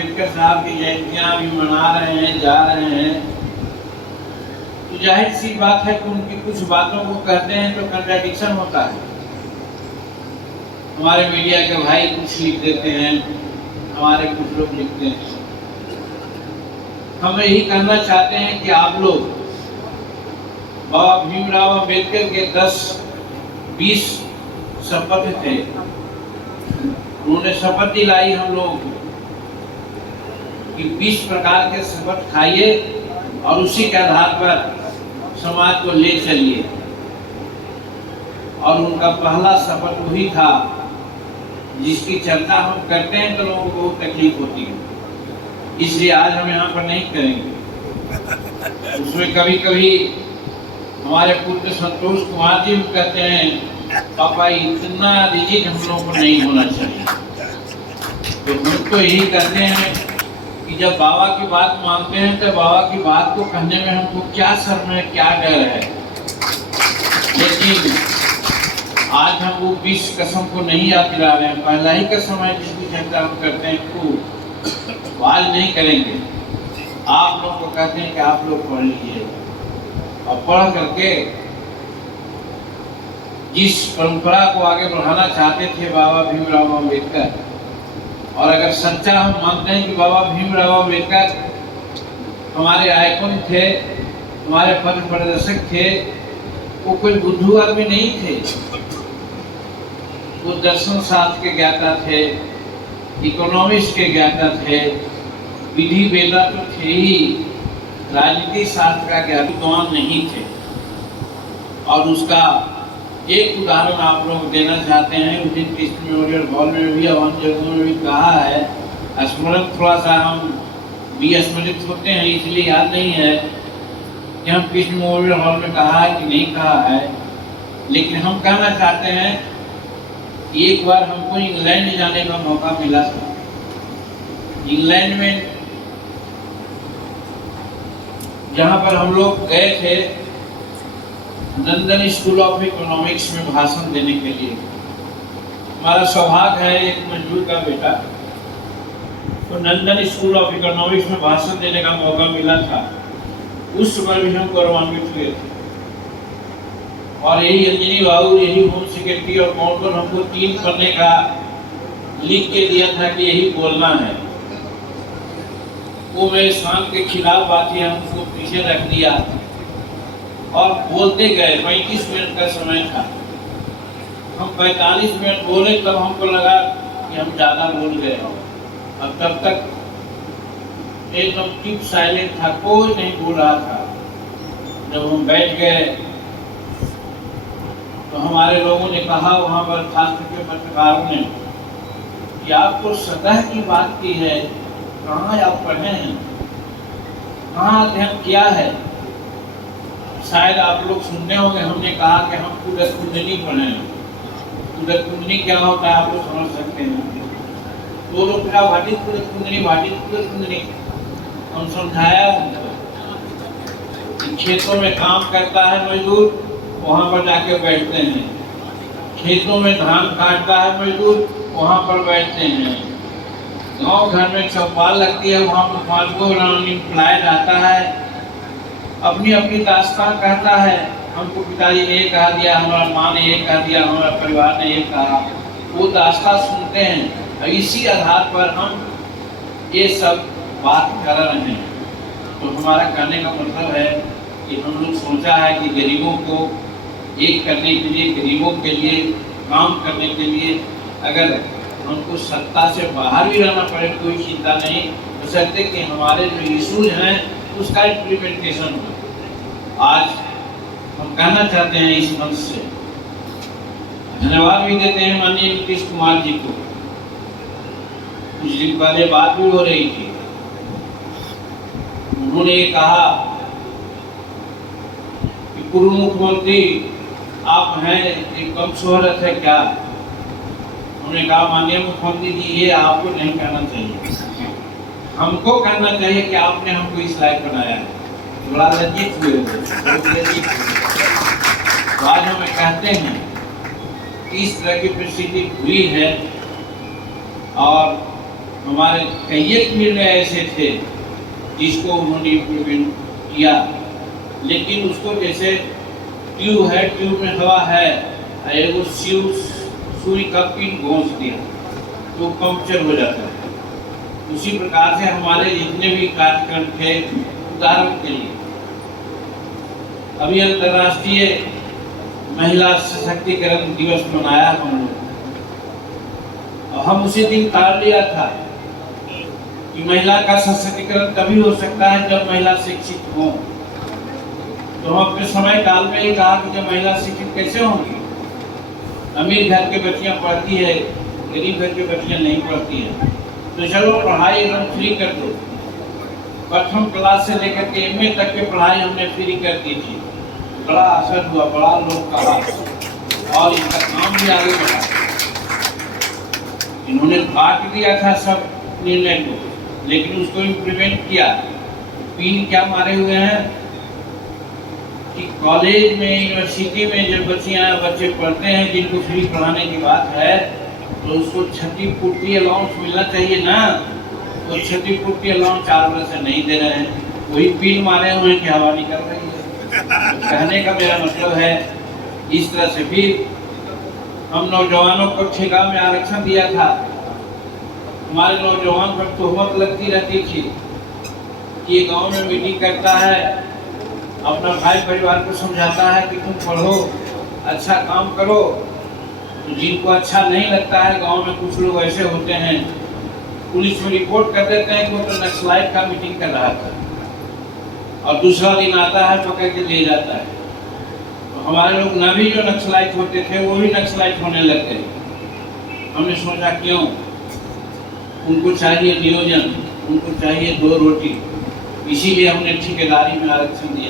अम्बेडकर साहब की जयंतियां भी मना रहे हैं, जा रहे हैं, तो जाहिर सी बात है कि उनकी कुछ बातों को कहते हैं तो कंट्राडिक्शन होता है। हमारे मीडिया के भाई कुछ लिख देते हैं, हमारे कुछ लोग लिखते हैं। हम यही कहना चाहते हैं कि आप लोग बाबा भीमराव अम्बेडकर के 10-20 शपथ थे, उन्होंने शपथ दिलाई हम लोग कि 20 प्रकार के शपथ खाइए और उसी के आधार पर समाज को ले चलिए। और उनका पहला शपथ वही था जिसकी चर्चा हम करते हैं तो लोगों को बहुत तकलीफ होती है, इसलिए आज हम यहाँ पर नहीं करेंगे। उसमें कभी कभी हमारे पुत्र संतोष कुमार जी भी कहते हैं पापा इतना रिजिड हम लोगों को नहीं होना चाहिए। तो हम तो यही कहते हैं कि जब बाबा की बात मानते हैं तो बाबा की बात को कहने में हमको क्या शर्म है, क्या डर है। लेकिन आज हम वो 20 कसम को नहीं याद दिला रहे हैं। पहला ही कसम है जिसकी चर्चा हम करते हैं तो आज नहीं करेंगे। आप लोग को कहते हैं कि आप लोग पढ़ लीजिए और पढ़ करके जिस परंपरा को आगे बढ़ाना चाहते थे बाबा भीमराव अम्बेडकर, और अगर सच्चा हम मानते हैं कि बाबा भीमराव अम्बेडकर हमारे आइकन थे, हमारे पथ प्रदर्शक थे, वो कोई बुद्धू आदमी नहीं थे। वो दर्शन शास्त्र के ज्ञाता थे, इकोनॉमिक्स के ज्ञाता थे, विधि वेदा तो थे ही, राजनीति शास्त्र का ज्ञान नहीं थे। और उसका एक उदाहरण आप लोग देना चाहते हैं। उस दिन कृष्ण मेमोरियल हॉल में भी और अन्य जगहों में भी कहा है, स्मरण थोड़ा सा हम विस्मृत होते हैं इसलिए याद नहीं है कि हम कृष्ण मेमोरियल हॉल में कहा है कि नहीं कहा है। लेकिन हम कहना चाहते हैं, एक बार हमको इंग्लैंड जाने का मौका मिला था। इंग्लैंड में जहाँ पर हम लोग गए थे लंदन स्कूल ऑफ इकोनॉमिक्स में भाषण देने के लिए। हमारा सौभाग्य है एक मजदूर का बेटा तो लंदन स्कूल ऑफ इकोनॉमिक्स में भाषण देने का मौका मिला था। उस समय भी हम गौरवान्वित हुए थे। और यही अंजनी बाबू, यही होम सेक्रेटरी और कौन हमको 3 पन्ने का लिख के दिया था कि यही बोलना है। वो मेरे शान के खिलाफ बात ही हमको पीछे रख दिया और बोलते गए। 35 मिनट का समय था, हम 45 मिनट बोले, तब हमको लगा कि हम ज़्यादा बोल गए। और तब तक एकदम टिप साइलेंट था, कोई नहीं बोल रहा था। जब हम बैठ गए तो हमारे लोगों ने कहा, वहाँ पर खास करके पत्रकारों ने, कि आप तो सतह की बात की है, कहाँ आप पढ़े हैं, कहाँ अध्ययन किया है। शायद आप लोग सुनने होंगे, हमने कहा कि हम कुदरत कुंडली पढ़े हैं। कुदरत कुंडली क्या होता है आप लोग समझ सकते हैं। तो लोग क्या भाटित कुदरत कुंडली, भाटित कुदरत कुंडली। हम समझाया उनको कि खेतों में काम करता है मजदूर, वहाँ पर जाके बैठते हैं। खेतों में धान काटता है मजदूर, वहाँ पर बैठते हैं। गांव घर में चौपाल लगती है, वहाँ पर 5 गो एम्प्लॉय आता है, अपनी अपनी दास्तान कहता है। हमको पिताजी ने ये कहा दिया, हमारा माँ ने ये कहा दिया, हमारा परिवार ने ये कहा। वो दास्तान सुनते हैं और इसी आधार पर हम ये सब बात कर रहे हैं। तो हमारा कहने का मतलब है कि हम लोग सोचा है कि गरीबों को एक करने के लिए, गरीबों के लिए काम करने के लिए, अगर हमको सत्ता से बाहर भी रहना पड़े कोई चिंता नहीं, बशर्ते कि हमारे जो इशूज हैं उसका इम्प्लीमेंटेशन हो। आज हम कहना चाहते हैं इस मंच से, धन्यवाद भी देते हैं माननीय नीतीश कुमार जी को। कुछ दिन पहले बात भी हो रही थी, उन्होंने ये कहा कि पूर्व मुख्यमंत्री आप हैं, एक कम शोहरत है क्या। हमने कहा माननीय मुख्यमंत्री जी, ये आपको नहीं कहना चाहिए, हमको कहना चाहिए कि आपने हमको इस लायक बनाया है। बड़ा लज्जित हुए तो आज हमें कहते हैं कि इस तरह की परिस्थिति हुई है और हमारे कई एक निर्णय ऐसे थे जिसको उन्होंने इम्प्लीमेंट किया, लेकिन उसको जैसे ट्यूब है, ट्यूब में हवा है, वो सुई का पिन घोंस दिया तो पंक्चर हो जाता है। उसी प्रकार से हमारे जितने भी कार्यक्रम थे, उदाहरण के लिए अभी अंतर्राष्ट्रीय महिला सशक्तिकरण दिवस मनाया हम लोग, और हम उसी दिन तार लिया था कि महिला का सशक्तिकरण तभी हो सकता है जब महिला शिक्षित हो। तो हम अपने समय काल में ही कहा कि जब महिला शिक्षित कैसे होंगी, अमीर घर के बच्चियां पढ़ती है, गरीब घर के बच्चियां नहीं पढ़ती है, तो चलो पढ़ाई एकदम फ्री कर दो। प्रथम क्लास से लेकर के एमए तक की पढ़ाई हमने फ्री कर दी थी। बड़ा असर हुआ, बड़ा लोग कहा, और इनका काम भी आगे बढ़ा। इन्होंने बांट दिया था सब निर्णय को, लेकिन उसको इम्प्लीमेंट किया। पिन क्या मारे हुए हैं कि कॉलेज में, यूनिवर्सिटी में जब बच्चे पढ़ते हैं जिनको फ्री पढ़ाने की बात है, तो उसको क्षतिपूर्ति अलाउंस मिलना चाहिए ना। तो क्षतिपूर्ति अलाउंस 4 वर्ष से नहीं दे रहे हैं, वही पिन मारे हुए कि हवा निकल रही है। तो कहने का मेरा मतलब है, इस तरह से फिर हम नौजवानों को ठेका में आरक्षण दिया था। हमारे नौजवान पर तोहमत लगती रहती थी कि ये गांव में मीटिंग करता है, अपना भाई परिवार को समझाता है कि तुम पढ़ो, अच्छा काम करो। तो जिनको अच्छा नहीं लगता है, गांव में कुछ लोग ऐसे होते हैं, पुलिस में रिपोर्ट कर देते हैं कि वो तो नक्सलाइट का मीटिंग कर रहा था, और दूसरा दिन आता है पकड़ के ले जाता है। तो हमारे लोग न भी जो नक्सलाइट होते थे वो भी नक्सलाइट होने लग गए। हमने सोचा क्यों, उनको चाहिए नियोजन, उनको चाहिए 2 रोटी, इसीलिए हमने ठेकेदारी में आरक्षण दिया।